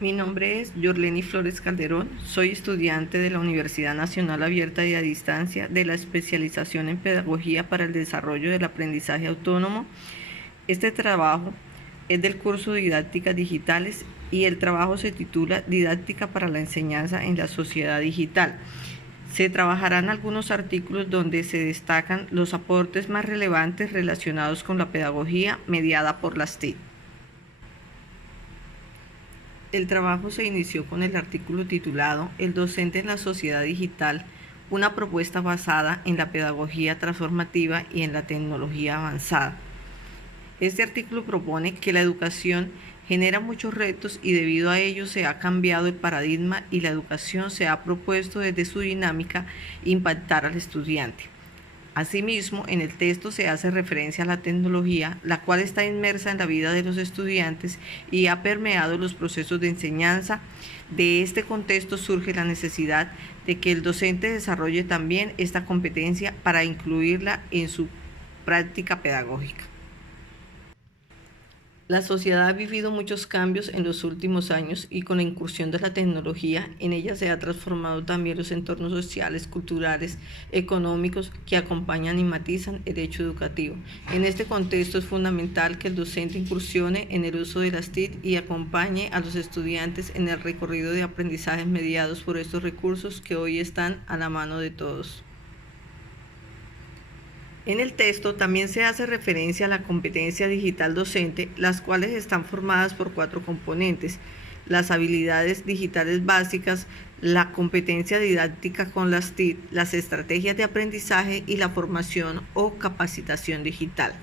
Mi nombre es Yorleni Flores Calderón, soy estudiante de la Universidad Nacional Abierta y a Distancia de la especialización en Pedagogía para el Desarrollo del Aprendizaje Autónomo. Este trabajo es del curso Didácticas Digitales y el trabajo se titula Didáctica para la Enseñanza en la Sociedad Digital. Se trabajarán algunos artículos donde se destacan los aportes más relevantes relacionados con la pedagogía mediada por las TIC. El trabajo se inició con el artículo titulado El docente en la sociedad digital, una propuesta basada en la pedagogía transformativa y en la tecnología avanzada. Este artículo propone que la educación genera muchos retos y debido a ello se ha cambiado el paradigma y la educación se ha propuesto desde su dinámica impactar al estudiante. Asimismo, en el texto se hace referencia a la tecnología, la cual está inmersa en la vida de los estudiantes y ha permeado los procesos de enseñanza. De este contexto surge la necesidad de que el docente desarrolle también esta competencia para incluirla en su práctica pedagógica. La sociedad ha vivido muchos cambios en los últimos años y con la incursión de la tecnología, en ella se ha transformado también los entornos sociales, culturales, económicos que acompañan y matizan el hecho educativo. En este contexto es fundamental que el docente incursione en el uso de las TIC y acompañe a los estudiantes en el recorrido de aprendizajes mediados por estos recursos que hoy están a la mano de todos. En el texto también se hace referencia a la competencia digital docente, las cuales están formadas por 4 componentes: las habilidades digitales básicas, la competencia didáctica con las TIC, las estrategias de aprendizaje y la formación o capacitación digital.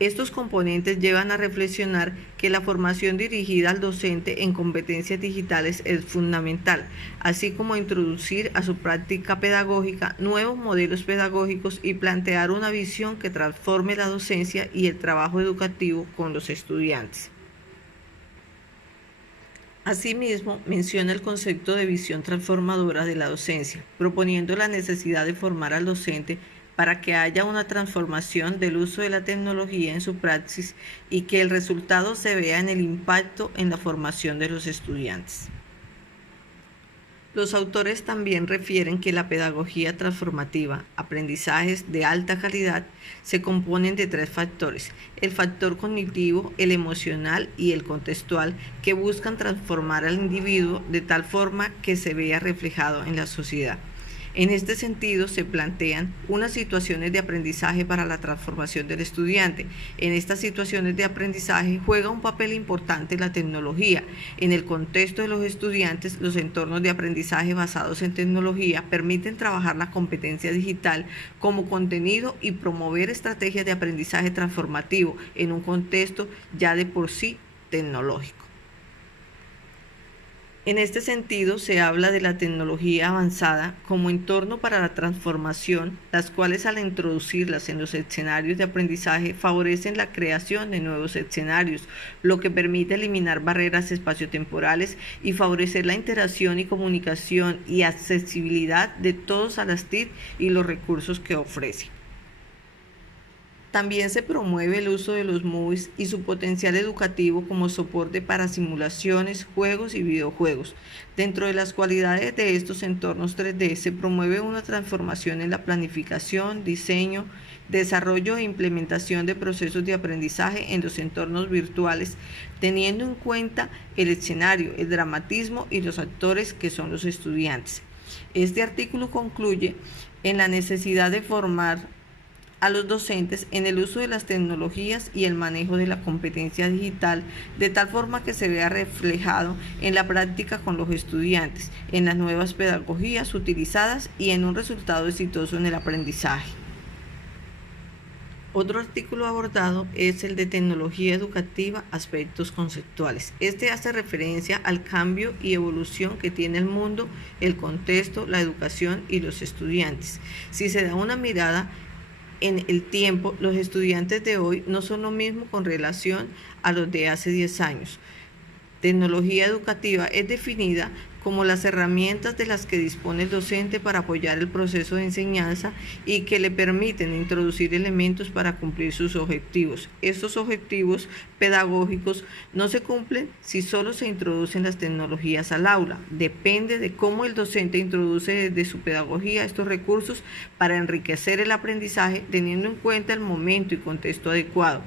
Estos componentes llevan a reflexionar que la formación dirigida al docente en competencias digitales es fundamental, así como introducir a su práctica pedagógica nuevos modelos pedagógicos y plantear una visión que transforme la docencia y el trabajo educativo con los estudiantes. Asimismo, menciona el concepto de visión transformadora de la docencia, proponiendo la necesidad de formar al docente para que haya una transformación del uso de la tecnología en su praxis y que el resultado se vea en el impacto en la formación de los estudiantes. Los autores también refieren que la pedagogía transformativa, aprendizajes de alta calidad, se componen de 3 factores: el factor cognitivo, el emocional y el contextual, que buscan transformar al individuo de tal forma que se vea reflejado en la sociedad. En este sentido, se plantean unas situaciones de aprendizaje para la transformación del estudiante. En estas situaciones de aprendizaje juega un papel importante la tecnología. En el contexto de los estudiantes, los entornos de aprendizaje basados en tecnología permiten trabajar la competencia digital como contenido y promover estrategias de aprendizaje transformativo en un contexto ya de por sí tecnológico. En este sentido, se habla de la tecnología avanzada como entorno para la transformación, las cuales al introducirlas en los escenarios de aprendizaje favorecen la creación de nuevos escenarios, lo que permite eliminar barreras espaciotemporales y favorecer la interacción y comunicación y accesibilidad de todos a las TIC y los recursos que ofrece. También se promueve el uso de los MOOCs y su potencial educativo como soporte para simulaciones, juegos y videojuegos. Dentro de las cualidades de estos entornos 3D se promueve una transformación en la planificación, diseño, desarrollo e implementación de procesos de aprendizaje en los entornos virtuales, teniendo en cuenta el escenario, el dramatismo y los actores que son los estudiantes. Este artículo concluye en la necesidad de formar a los docentes en el uso de las tecnologías y el manejo de la competencia digital, de tal forma que se vea reflejado en la práctica con los estudiantes, en las nuevas pedagogías utilizadas y en un resultado exitoso en el aprendizaje. Otro artículo abordado es el de tecnología educativa, aspectos conceptuales. Este hace referencia al cambio y evolución que tiene el mundo, el contexto, la educación y los estudiantes. Si se da una mirada en el tiempo, los estudiantes de hoy no son lo mismo con relación a los de hace 10 años. Tecnología educativa es definida como las herramientas de las que dispone el docente para apoyar el proceso de enseñanza y que le permiten introducir elementos para cumplir sus objetivos. Estos objetivos pedagógicos no se cumplen si solo se introducen las tecnologías al aula. Depende de cómo el docente introduce desde su pedagogía estos recursos para enriquecer el aprendizaje, teniendo en cuenta el momento y contexto adecuado,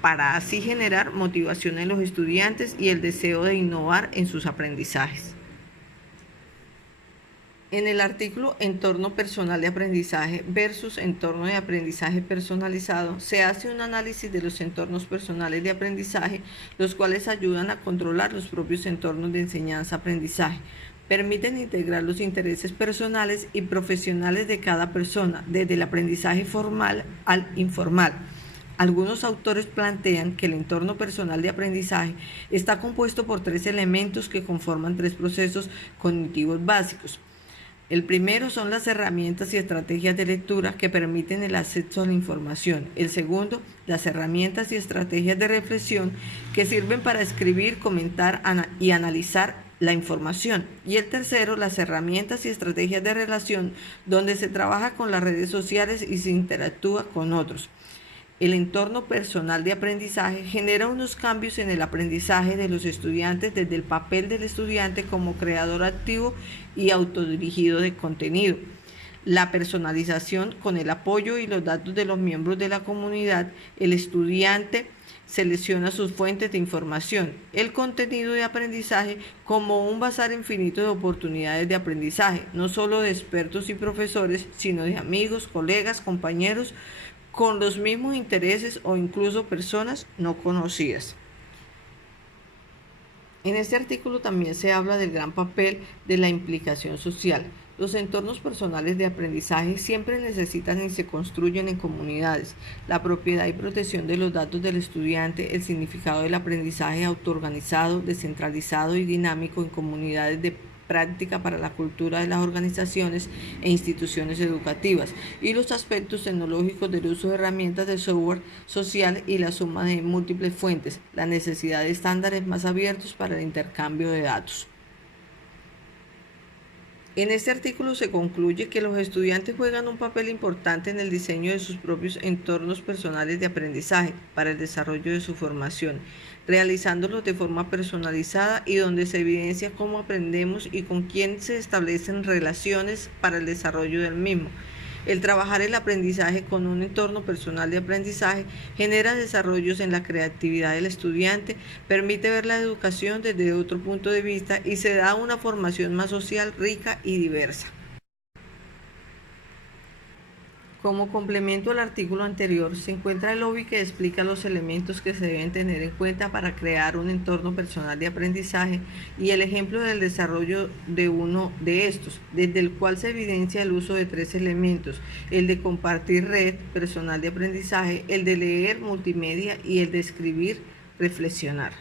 para así generar motivación en los estudiantes y el deseo de innovar en sus aprendizajes. En el artículo Entorno personal de aprendizaje versus entorno de aprendizaje personalizado, se hace un análisis de los entornos personales de aprendizaje, los cuales ayudan a controlar los propios entornos de enseñanza-aprendizaje. Permiten integrar los intereses personales y profesionales de cada persona, desde el aprendizaje formal al informal. Algunos autores plantean que el entorno personal de aprendizaje está compuesto por 3 elementos que conforman 3 procesos cognitivos básicos. El primero son las herramientas y estrategias de lectura que permiten el acceso a la información. El segundo, las herramientas y estrategias de reflexión que sirven para escribir, comentar y analizar la información. Y el tercero, las herramientas y estrategias de relación, donde se trabaja con las redes sociales y se interactúa con otros. El entorno personal de aprendizaje genera unos cambios en el aprendizaje de los estudiantes desde el papel del estudiante como creador activo y autodirigido de contenido. La personalización con el apoyo y los datos de los miembros de la comunidad, el estudiante selecciona sus fuentes de información, el contenido de aprendizaje como un bazar infinito de oportunidades de aprendizaje, no solo de expertos y profesores, sino de amigos, colegas, compañeros, con los mismos intereses o incluso personas no conocidas. En este artículo también se habla del gran papel de la implicación social. Los entornos personales de aprendizaje siempre necesitan y se construyen en comunidades. La propiedad y protección de los datos del estudiante, el significado del aprendizaje autoorganizado, descentralizado y dinámico en comunidades de práctica para la cultura de las organizaciones e instituciones educativas y los aspectos tecnológicos del uso de herramientas de software social y la suma de múltiples fuentes, la necesidad de estándares más abiertos para el intercambio de datos. En este artículo se concluye que los estudiantes juegan un papel importante en el diseño de sus propios entornos personales de aprendizaje para el desarrollo de su formación, realizándolos de forma personalizada y donde se evidencia cómo aprendemos y con quién se establecen relaciones para el desarrollo del mismo. El trabajar el aprendizaje con un entorno personal de aprendizaje genera desarrollos en la creatividad del estudiante, permite ver la educación desde otro punto de vista y se da una formación más social, rica y diversa. Como complemento al artículo anterior, se encuentra el OBI que explica los elementos que se deben tener en cuenta para crear un entorno personal de aprendizaje y el ejemplo del desarrollo de uno de estos, desde el cual se evidencia el uso de 3 elementos, el de compartir red personal de aprendizaje, el de leer multimedia y el de escribir, reflexionar.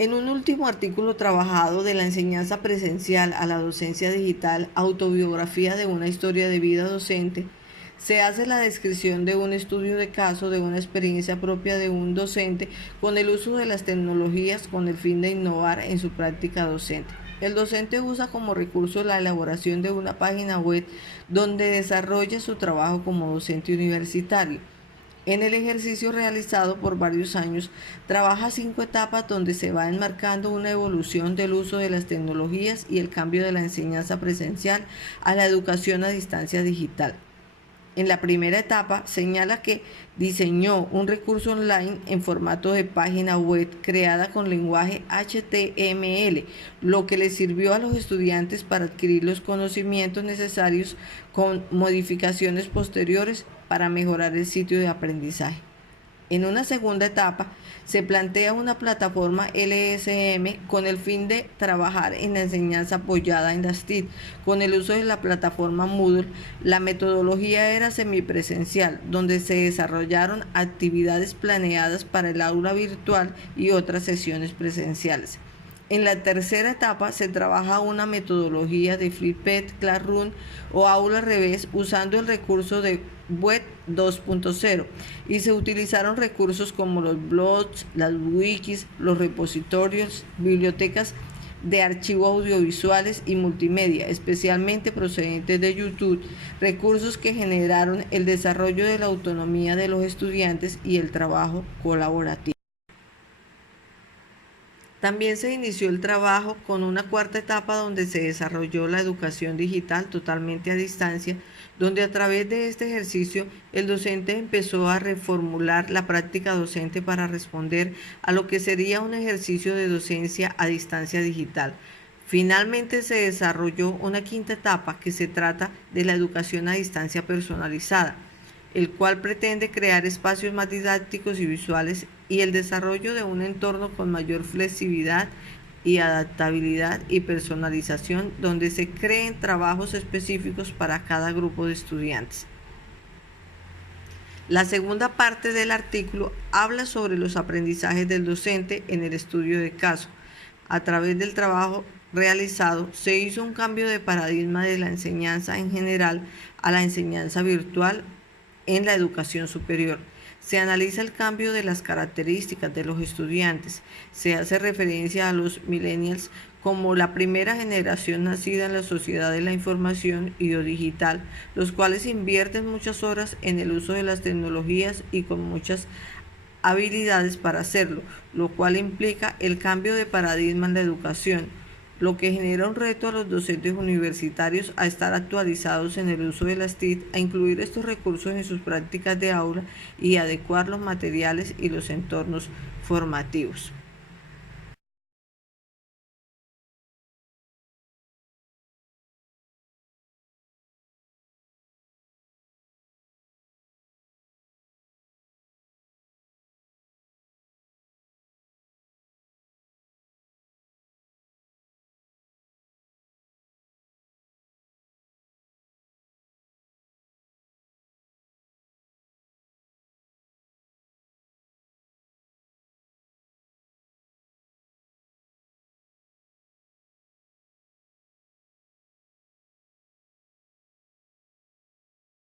En un último artículo trabajado de la enseñanza presencial a la docencia digital, autobiografía de una historia de vida docente, se hace la descripción de un estudio de caso de una experiencia propia de un docente con el uso de las tecnologías con el fin de innovar en su práctica docente. El docente usa como recurso la elaboración de una página web donde desarrolla su trabajo como docente universitario. En el ejercicio realizado por varios años, trabaja 5 etapas donde se va enmarcando una evolución del uso de las tecnologías y el cambio de la enseñanza presencial a la educación a distancia digital. En la primera etapa señala que diseñó un recurso online en formato de página web creada con lenguaje HTML, lo que le sirvió a los estudiantes para adquirir los conocimientos necesarios con modificaciones posteriores para mejorar el sitio de aprendizaje. En una segunda etapa, se plantea una plataforma LSM con el fin de trabajar en la enseñanza apoyada en las TIC. Con el uso de la plataforma Moodle, la metodología era semipresencial, donde se desarrollaron actividades planeadas para el aula virtual y otras sesiones presenciales. En la tercera etapa se trabaja una metodología de Flipped Classroom o aula al revés usando el recurso de Web 2.0 y se utilizaron recursos como los blogs, las wikis, los repositorios, bibliotecas de archivos audiovisuales y multimedia, especialmente procedentes de YouTube, recursos que generaron el desarrollo de la autonomía de los estudiantes y el trabajo colaborativo. También se inició el trabajo con una cuarta etapa donde se desarrolló la educación digital totalmente a distancia, donde a través de este ejercicio el docente empezó a reformular la práctica docente para responder a lo que sería un ejercicio de docencia a distancia digital. Finalmente se desarrolló una quinta etapa que se trata de la educación a distancia personalizada, el cual pretende crear espacios más didácticos y visuales y el desarrollo de un entorno con mayor flexibilidad y adaptabilidad y personalización, donde se creen trabajos específicos para cada grupo de estudiantes. La segunda parte del artículo habla sobre los aprendizajes del docente en el estudio de caso. A través del trabajo realizado se hizo un cambio de paradigma de la enseñanza en general a la enseñanza virtual en la educación superior. Se analiza el cambio de las características de los estudiantes. Se hace referencia a los millennials como la primera generación nacida en la sociedad de la información y lo digital, los cuales invierten muchas horas en el uso de las tecnologías y con muchas habilidades para hacerlo, lo cual implica el cambio de paradigma en la educación, lo que genera un reto a los docentes universitarios a estar actualizados en el uso de las TIC, a incluir estos recursos en sus prácticas de aula y adecuar los materiales y los entornos formativos.